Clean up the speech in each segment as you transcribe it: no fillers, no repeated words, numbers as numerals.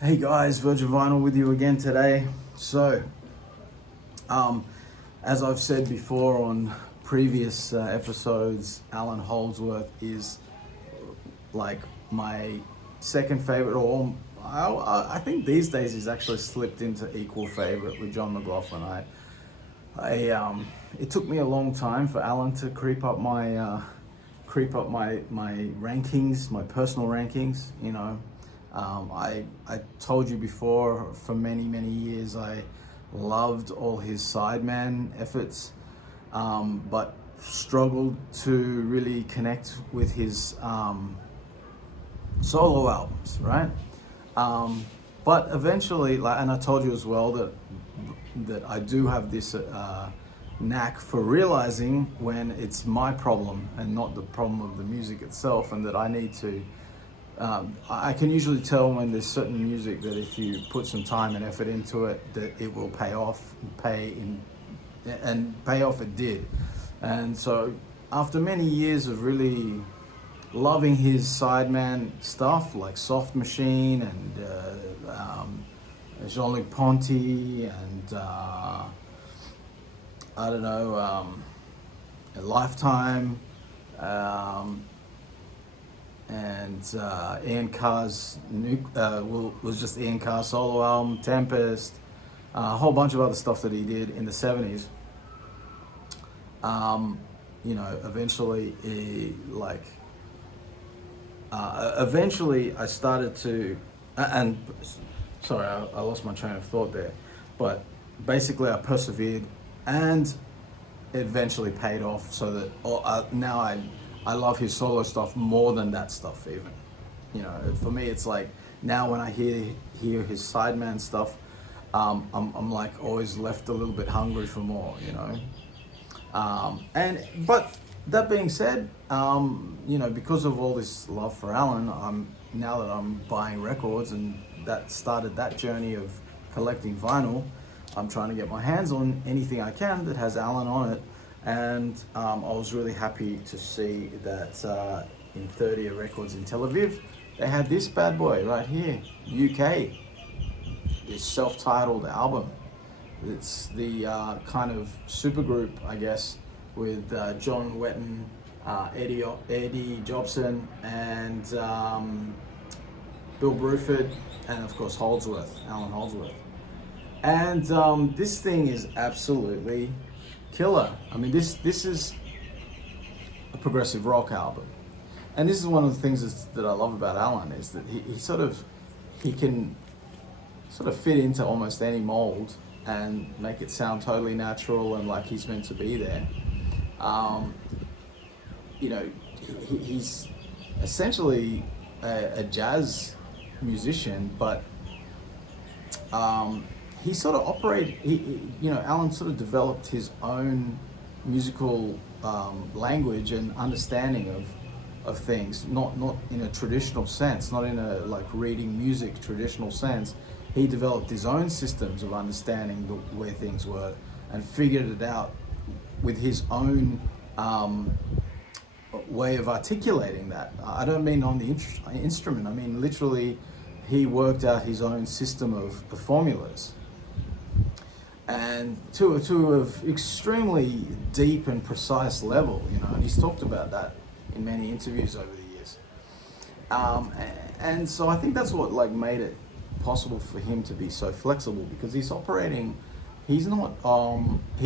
Hey guys, Virgin Vinyl with you again today. So, as I've said before on previous episodes, Allan Holdsworth is like my second favorite, or I think these days he's actually slipped into equal favorite with John McLaughlin. It took me a long time for Allan to creep up my rankings, my personal rankings. I told you before, for many years I loved all his sideman efforts, but struggled to really connect with his solo albums, right? But eventually, and I told you as well that I do have this knack for realizing when it's my problem and not the problem of the music itself, and that I need to. I can usually tell when there's certain music that if you put some time and effort into it, that it will pay off, and pay off it did. And so after many years of really loving his sideman stuff like Soft Machine and Jean-Luc Ponty and A Lifetime, and Ian Carr's was just Ian Carr's solo album, Tempest, a whole bunch of other stuff that he did in the 70s. Eventually I started to, and sorry, I lost my train of thought there, but basically I persevered, and it eventually paid off, so that now I love his solo stuff more than that stuff even. For me it's like, now when I hear his sideman stuff, I'm like always left a little bit hungry for more, but that being said, because of all this love for Allan, now that I'm buying records, and that started that journey of collecting vinyl, I'm trying to get my hands on anything I can that has Allan on it. And I was really happy to see that in 30 Records in Tel Aviv, they had this bad boy right here, UK, this self-titled album. It's the kind of supergroup, I guess, with John Wetton, Eddie Jobson, and Bill Bruford, and of course Allan Holdsworth. And this thing is absolutely killer. I mean, this is a progressive rock album, and this is one of the things that I love about Allan, is that he can sort of fit into almost any mold and make it sound totally natural and like he's meant to be there. He's essentially a jazz musician, but he sort of Allan sort of developed his own musical language and understanding of things, not in a traditional sense, not in a like reading music traditional sense. He developed his own systems of understanding where things were, and figured it out with his own way of articulating that. I don't mean on the instrument, I mean literally he worked out his own system of formulas, and to an extremely deep and precise level, and he's talked about that in many interviews over the years. And so I think that's what made it possible for him to be so flexible, because he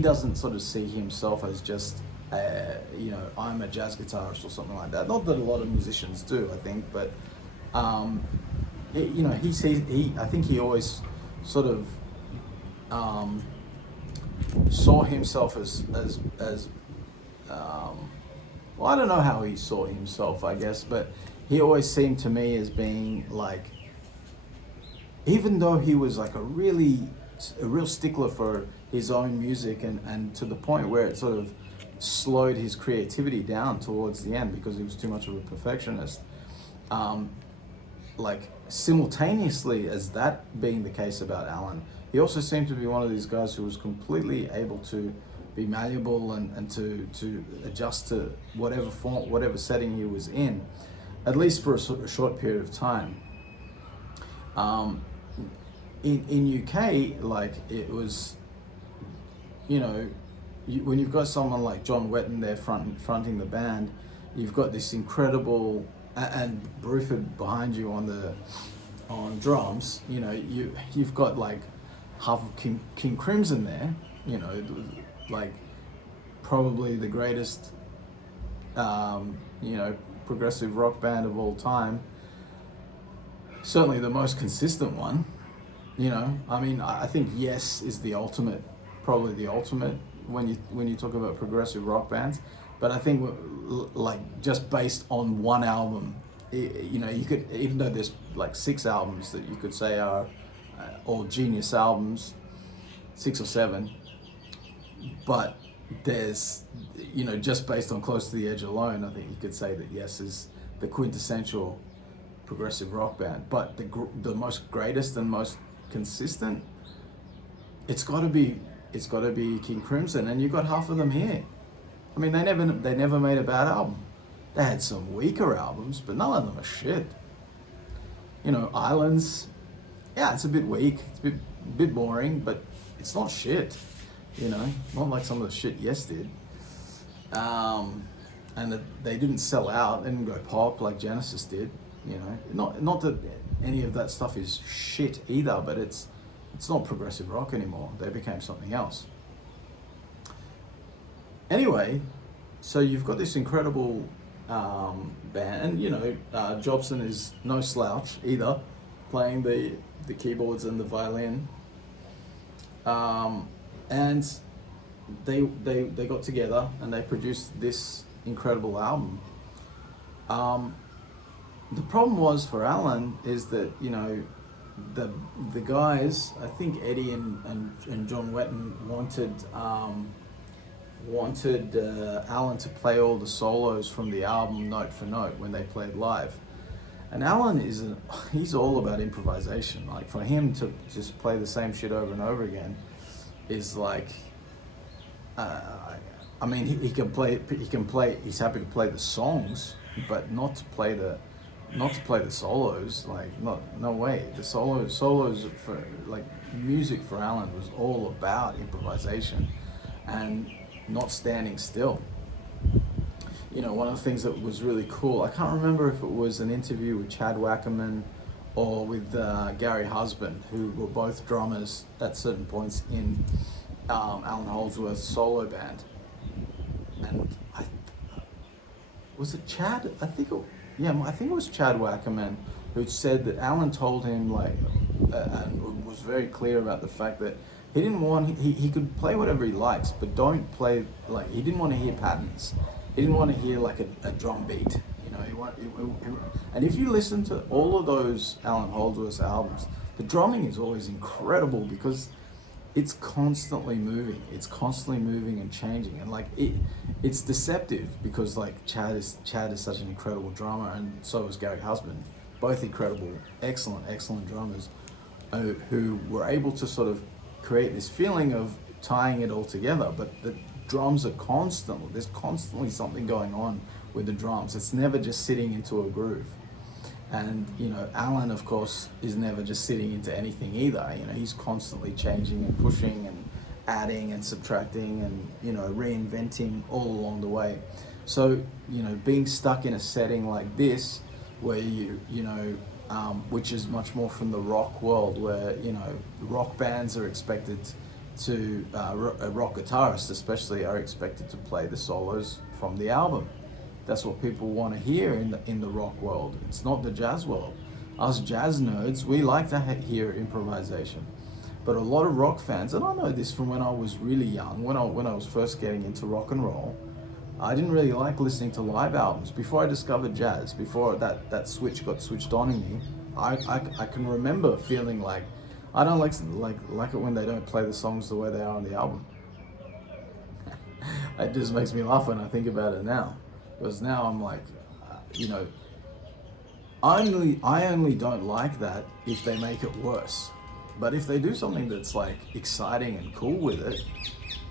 doesn't sort of see himself as just I'm a jazz guitarist or something like that. Not that a lot of musicians do, I think, but I think he always sort of saw himself as well, I don't know how he saw himself, I guess, but he always seemed to me as being like, even though he was like a real stickler for his own music, and to the point where it sort of slowed his creativity down towards the end because he was too much of a perfectionist. Simultaneously as that being the case about Allan, he also seemed to be one of these guys who was completely able to be malleable and to adjust to whatever form, whatever setting he was in, at least for a short period of time. in UK, like it was, when you've got someone like John Wetton there fronting the band, you've got this incredible, and Bruford behind you on drums. You've got like half of King Crimson there. Like probably the greatest, progressive rock band of all time. Certainly the most consistent one. I think Yes is the ultimate, probably the ultimate when you talk about progressive rock bands. But I think like just based on one album, you could, even though there's like 6 albums that you could say are all genius albums, 6 or 7, but there's, just based on Close to the Edge alone, I think you could say that Yes is the quintessential progressive rock band. But the most greatest and most consistent, it's got to be King Crimson, and you got half of them here. I mean, they never made a bad album. They had some weaker albums, but none of them are shit. Islands, yeah, it's a bit weak, it's a bit boring, but it's not shit. Not like some of the shit Yes did. And they didn't sell out, they didn't go pop like Genesis did. Not that any of that stuff is shit either, but it's not progressive rock anymore. They became something else. Anyway, so you've got this incredible band, and Jobson is no slouch either, playing the keyboards and the violin. And they got together and they produced this incredible album. The problem was for Allan is that the guys, I think Eddie and John Wetton wanted Allan to play all the solos from the album note for note when they played live. And Allan he's all about improvisation. Like for him to just play the same shit over and over again is like, he can play. He's happy to play the songs, but not to play the solos. Like no way. The solos for like music for Allan was all about improvisation and not standing still. One of the things that was really cool, I can't remember if it was an interview with Chad Wackerman or with Gary Husband, who were both drummers at certain points in Allan Holdsworth's solo band. And was it Chad? I think it was Chad Wackerman who said that Allan told him and was very clear about the fact that he didn't want, he could play whatever he likes, but don't play, he didn't want to hear patterns. He didn't want to hear like a drum beat, and if you listen to all of those Allan Holdsworth albums, the drumming is always incredible because it's constantly moving. It's constantly moving and changing, and it's deceptive because Chad is such an incredible drummer, and so is Gary Husband, both incredible, excellent drummers, who were able to sort of create this feeling of tying it all together. But the drums are there's constantly something going on with the drums. It's never just sitting into a groove. And Allan, of course, is never just sitting into anything either. He's constantly changing and pushing and adding and subtracting and reinventing all along the way. So being stuck in a setting like this, where which is much more from the rock world, where rock bands are expected to rock guitarists especially are expected to play the solos from the album. That's what people want to hear in the rock world. It's not the jazz world. Us jazz nerds, we like to hear improvisation. But a lot of rock fans, and I know this from when I was really young, when I was first getting into rock and roll, I didn't really like listening to live albums. Before I discovered jazz, before that switch got switched on in me, I can remember feeling like I don't like it when they don't play the songs the way they are on the album. It just makes me laugh when I think about it now. Because now I'm like, I only don't like that if they make it worse. But if they do something that's exciting and cool with it,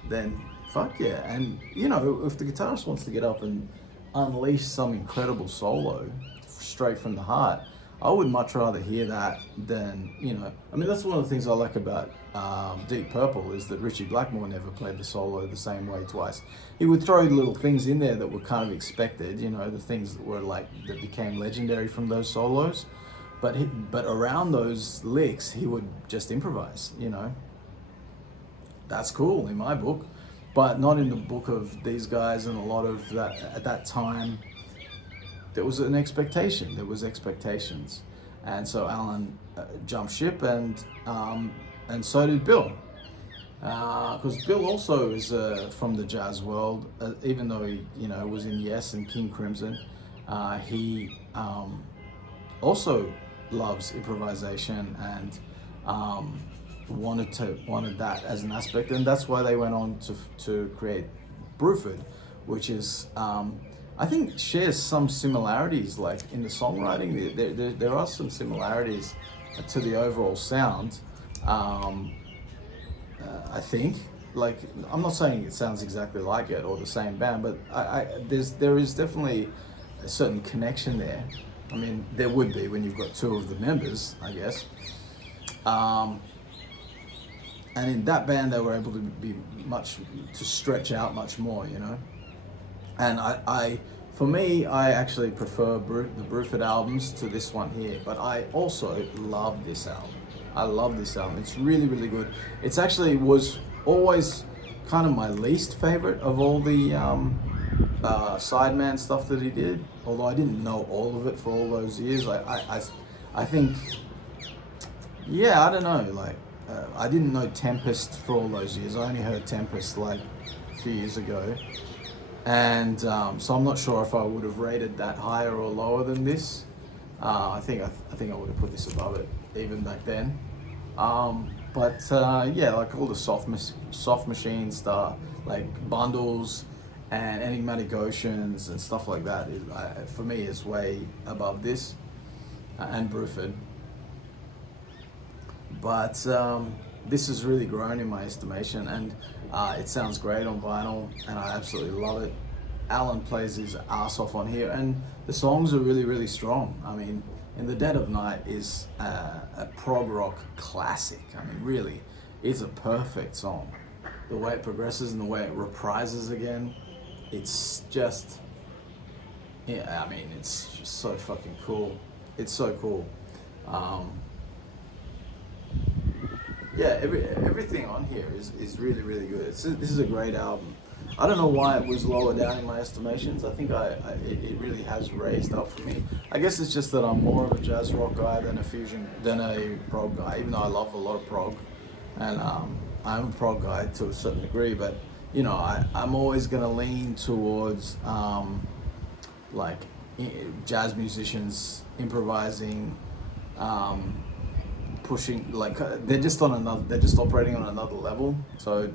then fuck yeah. And if the guitarist wants to get up and unleash some incredible solo straight from the heart, I would much rather hear that than, you know, I mean, that's one of the things I like about Deep Purple is that Ritchie Blackmore never played the solo the same way twice. He would throw little things in there that were kind of expected, you know, the things that were like, that became legendary from those solos. But around those licks, he would just improvise, you know. That's cool in my book, but not in the book of these guys. And a lot of that, at that time, there was an expectation. There was expectations, and so Allan jumped ship, and so did Bill, because Bill also is from the jazz world. Even though he, you know, was in Yes and King Crimson, he also loves improvisation and wanted that as an aspect, and that's why they went on to create Bruford, which is. I think shares some similarities, like in the songwriting. There are some similarities to the overall sound. I think, like, I'm not saying it sounds exactly like it or the same band, but there is definitely a certain connection there. I mean, there would be when you've got two of the members, I guess. And in that band, they were able to stretch out much more, you know. And for me, I actually prefer the Bruford albums to this one here, but I also love this album. I love this album. It's really, really good. It's actually was always kind of my least favorite of all the sideman stuff that he did, although I didn't know all of it for all those years. I think, yeah, I don't know, like, I didn't know Tempest for all those years. I only heard Tempest like a few years ago. And so I'm not sure if I would have rated that higher or lower than this. I think I would have put this above it even back then. Yeah, like all the soft machine stuff, like Bundles and Enigmatic Oceans and stuff like that, for me is way above this and Bruford. But this has really grown in my estimation, and it sounds great on vinyl, and I absolutely love it. Allan plays his ass off on here, and the songs are really, really strong. I mean, In the Dead of Night is a prog rock classic. I mean, really, it's a perfect song. The way it progresses and the way it reprises again, it's just, yeah, I mean, it's just so fucking cool. It's so cool. Yeah, everything on here is really, really good. This is a great album. I don't know why it was lower down in my estimations. I think it really has raised up for me. I guess it's just that I'm more of a jazz rock guy than a prog guy, even though I love a lot of prog. And I'm a prog guy to a certain degree, but you know, I'm always gonna lean towards like jazz musicians improvising, pushing, like they're just operating on another level. So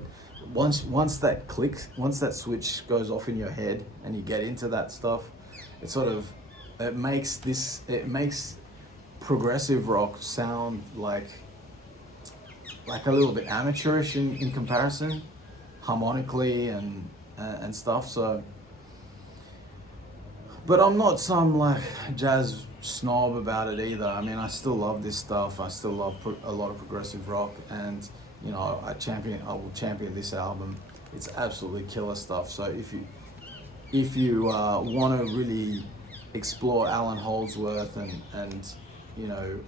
once that clicks, once that switch goes off in your head and you get into that stuff, it makes progressive rock sound like a little bit amateurish in comparison, harmonically and stuff. So, but I'm not some like jazz snob about it either. I mean, I still love this stuff. I still love a lot of progressive rock, and you know, I will champion this album. It's absolutely killer stuff. So if you want to really explore Allan Holdsworth and you know,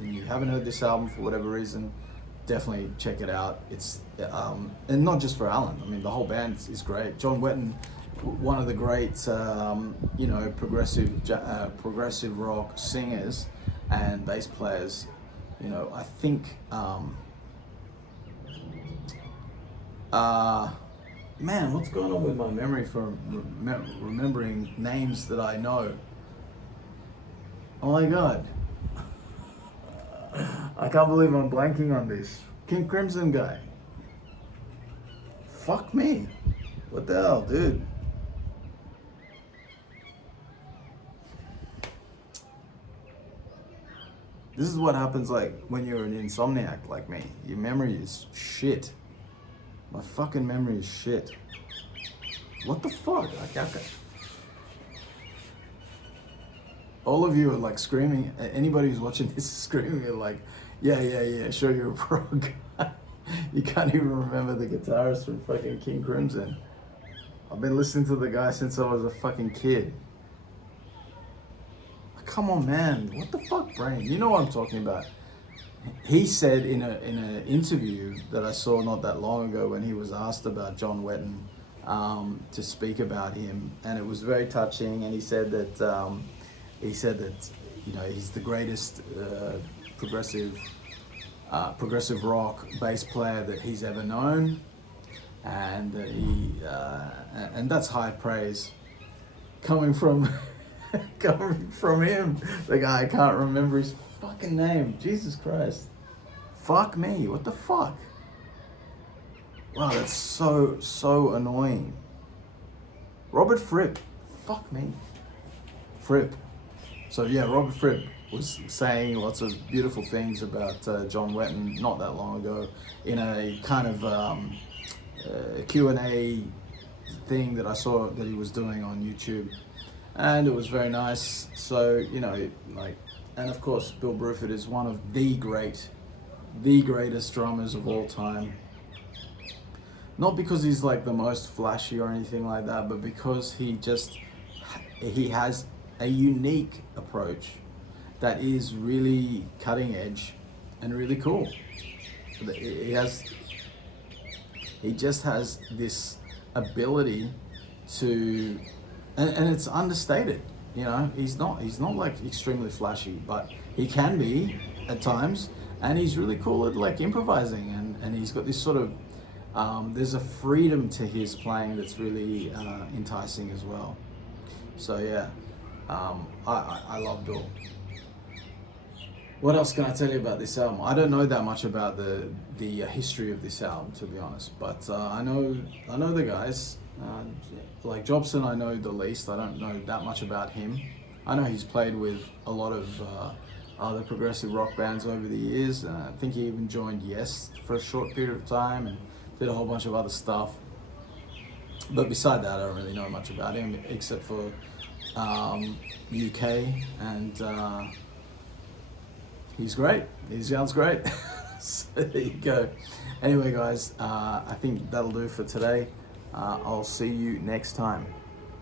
and you haven't heard this album for whatever reason, definitely check it out. It's and not just for Allan. I mean, the whole band is great. John Wetton, one of the great you know, progressive rock singers and bass players. You know, I think man, what's going on with my memory for remembering names that I know? Oh my god, I can't believe I'm blanking on this. King Crimson guy. Fuck me. What the hell, dude? This is what happens like when you're an insomniac like me. Your memory is shit. My fucking memory is shit. What the fuck? Okay. all of you are like screaming. Anybody who's watching this is screaming like, yeah, sure, you're a prog. You can't even remember the guitarist from fucking King Crimson. I've been listening to the guy since I was a fucking kid. Come on, man. What the fuck, brain? You know what I'm talking about. He said in an interview that I saw not that long ago when he was asked about John Wetton to speak about him, and it was very touching. And he said that you know, he's the greatest progressive rock bass player that he's ever known, and and that's high praise coming from coming from him. The guy, I can't remember his fucking name. Jesus Christ. Fuck me. What the fuck? Wow, that's so annoying. Robert Fripp. Fuck me. Fripp. So yeah, Robert Fripp was saying lots of beautiful things about John Wetton not that long ago in a kind of Q&A thing that I saw that he was doing on YouTube. And it was very nice. So, you know, like, and of course, Bill Bruford is one of the greatest drummers of all time. Not because he's like the most flashy or anything like that, but because he has a unique approach that is really cutting edge and really cool. He just has this ability to, and it's understated, you know. He's not like extremely flashy, but he can be at times, and he's really cool at like improvising, and he's got this sort of there's a freedom to his playing that's really enticing as well. So yeah, I love Bill. What else can I tell you about this album? I don't know that much about the history of this album, to be honest, but I know the guys. Like Jobson, I know the least. I don't know that much about him. I know he's played with a lot of other progressive rock bands over the years. I think he even joined Yes for a short period of time and did a whole bunch of other stuff. But beside that, I don't really know much about him except for UK, and he's great. He sounds great. So there you go. Anyway, guys, I think that'll do for today. I'll see you next time.